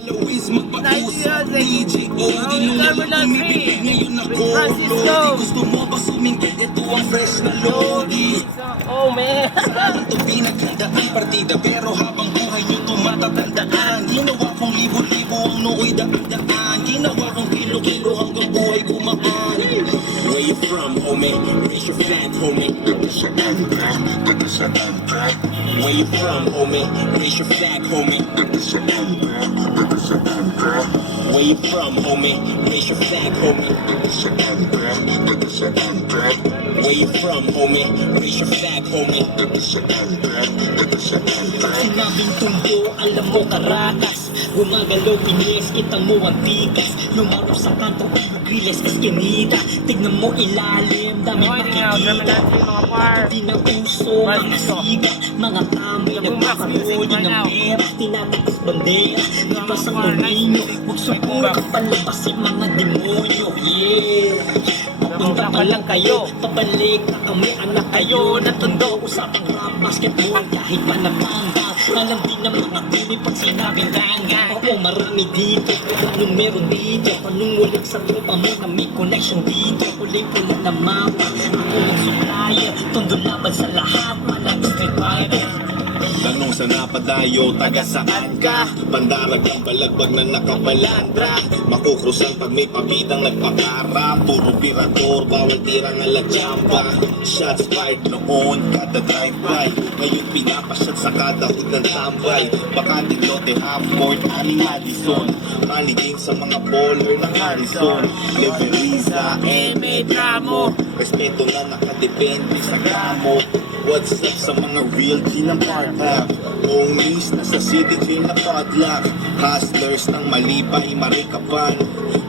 Luis magpag-usap DJ Ang Terminal 3 with Francisco. Gusto mo ba sumingit? Ito ang fresh na lodi. Oh man. Saan ito pinaghandaan partida? Pero habang buhay nyo ito matatandaan. Ginawa kong libo-libo ang nooy daan-daan. Ginawa kong kilo-kilo hanggang buhay gumaan. Where you from, homie? Raise your flag, homie. Taga-saan ka? Taga-saan ka? Where you from, homie? Raise your flag, homie. Taga-saan ka? Taga-saan ka? Where you from, homie? Raise your flag, homie. Taga-saan ka? Taga-saan ka? Where you from, homie? Raise your flag, homie. Taga-saan ka? Taga-saan ka? Sinabing tundo, alam mo karakas. Gumagalaw, pinis, kita mo ang tigas. Lumaro sa kanto, giles, eskinita. Tignan mo ilalim, dami makikita. Ito din ang uso, mga siga, mga tamay, nagpakaroli ng pera. Tinatakas bandera, ibas ang tornilyo. Huwag subukang palabasin mga demonyo. Yeah! Papunta pa lang kayo, pabalik na kami, anak kayo. Natundo, usapang rap, basketball, kahit pa na bangga. Alam din ng mga tumi pag sinabing ranga. Oo, marami dito, anong meron dito. Panungulik sa tropa mo na may connection dito. Kulay-pula na mapa, ako ang supplier. Tondo laban sa lahat, malang street fighter. Tanong sa napadayo, taga saan ka? Bandarag ang balagbag na nakabalandra. Makukrusan pag may pabidang nagpakara. Puro pirador, bawal tirang aladyamba. Shots fired noon, kada drive-by. Ngayon pinapashot sa kada hood ng tambay. Bakanting lote, half-court, aning Madison. Maliging sa mga baller ng Harrison. Leveriza, Eme, Dramo. Respeto na nakadepende sa gramo. What's up sa mga real G ng part-up? Homies na sa city J na padlock. Hustlers ng malipay marikapan.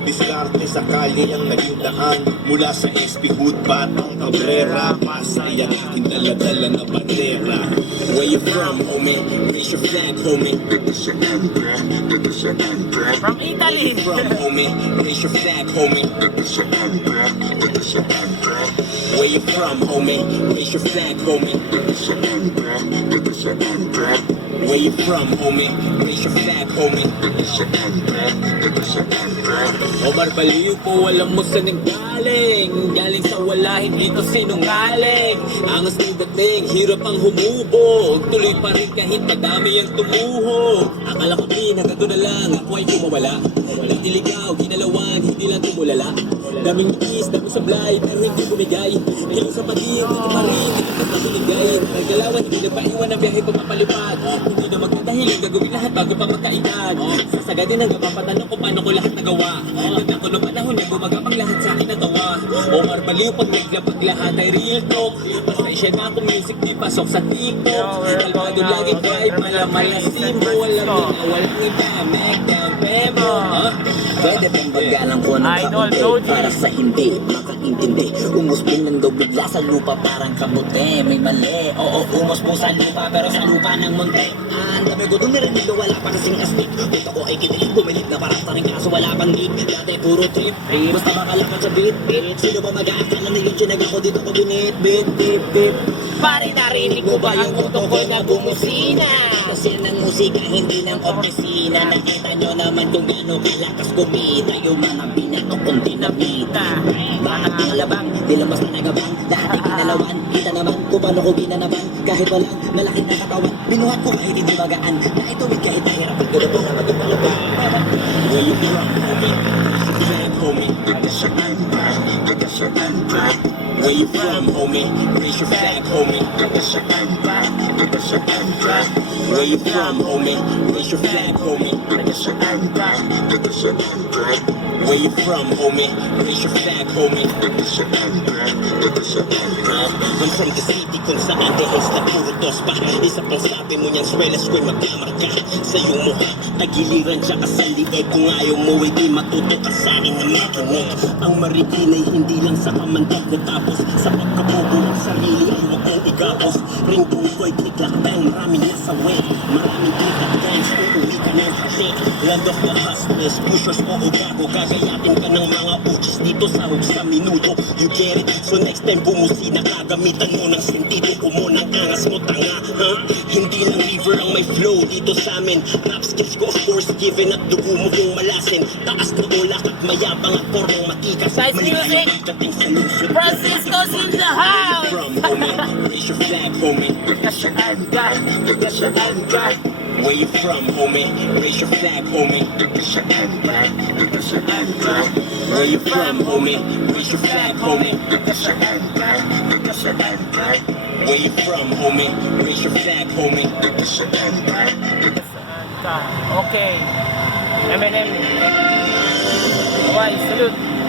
Diskarte sa kali ang naging daan. Mula sa SP Hood, Batang Cabrera. Masaya aking dala-dala na bandera. Where you from, homie? Raise your flag, homie. Taga-saan ka? Taga-saan ka? From Italy. From, homie? Raise your flag, homie. Taga-saan ka? Taga-saan ka? Where you from, homie? Raise your flag, homie. Taga-saan ka? Taga-saan ka? Where you from, homie? Raise your flag, homie. Taga-saan ka? Taga-saan ka? Omar Baliw po, alam mo saan ang galing. Galing sa wala, hindi to sinungaling. Angas ng dating, hirap ang humubog. Tuloy pa rin kahit madami ang tumuhog. Akala ko di, nagado na lang, ako ay kumawala. Nagdiligaw, ginalawan, hindi lang tumulala. Daming is, daming sablay, pero hindi bumigay. Hiling sa paging, hindi pa rin, hindi pa pakinigay. Nagdalawan, hindi na paiwan ang biyahe pagpapalipad. Hindi na magkadahiling, gagawin lahat bago pa magkaedad. Sasagadin ang mapapatanong kung paano ko lahat nagawa. Ganda ko noong panahon na gumagapang lahat sa akin natawa. Omar Baliw, pag naglapag lahat ay real talk. Pasensya na kung music di pasok sa TikTok. Kalmado lagi vibe, malamala simbo. Alam mo na walang iba, make them memo. Pwede bang bagalang ko ng kaunti para sa hindi makaintindi. Umusbong ng daw bigla sa lupa parang kamote. May mali, oo, umusbong sa lupa pero sa lupa ng munti. Ang dami ko doon narinig na wala pa kasing astig. Ito ko ay kinilig, bumilit na parang taring kaso wala pang gig. Dati puro trip, basta makalakot sa beat. Sino ba mag-aakala na yung chinag ako dito ko binit? Beat. Pare, narinig mo ba yung protocol na bumusina? Kasi ng musika, hindi ng opisina. Nakita nyo naman kung gano'ng kalakas kumita. Yung mga binato kung dinamita. Bakit pinalabang, dilamas na nagabang. Lahat ay kinalawan, kita naman kung paano ko ginanaban. Kahit walang malaki na katawan, binuhat ko kahit hindi magaan. Naituwid kahit nahirapan ko na po na magpapalabang. Where you from, homie? Flag, homie. Taga-saan ka? Taga-saan ka? Where you from, homie? Raise your flag, homie. Taga-saan ka? Taga-saan ka? Where you from, homie? Raise your flag, homie. Taga-saan ka? Taga-saan ka? Where you from, homie? Raise your flag, homie. Taga-saan ka? Taga-saan ka? Manzanita City kung saan dehes na puro dos pa. Isa pang sabi mo niyan, swelas ko'y magkamarka sa iyong mukha. Tagiliran siya ka sa lieg. Kung ayaw mo, di matuto ka sa akin na makinig. Ang marikinay hindi lang sa kamandag na tapos. Sa pagkabobo ng sarili ay huwag kong igapos. Ringtone ko'y click lang bang, maraming nasa web. Maraming click at dance, uuwi ka ng hati. Land of the hustlers, pushers o ugago. Kagaya Kayatin ka ng mga uchos dito sahog sa minuto. You get it? So next time bumusina ka, gamitan mo ng sentido. Kumo ng angas mo, tanga, ha? Hindi lang river ang may flow dito sa amin. Rap skills ko of course given at dugo mo kung malasin. Taas na ulak at mayabang at pormong matikas. Guys, music! Dating sa lusot. Francisco's in the house! From homie, raise your flag, homie. Kasaan ka? Kasaan ka? Where you from, homie? Raise your flag, homie. Where you from, homie? Raise your flag, homie. Where you from, homie? Raise your flag, homie. Okay. Eminem. Hawaii, salute.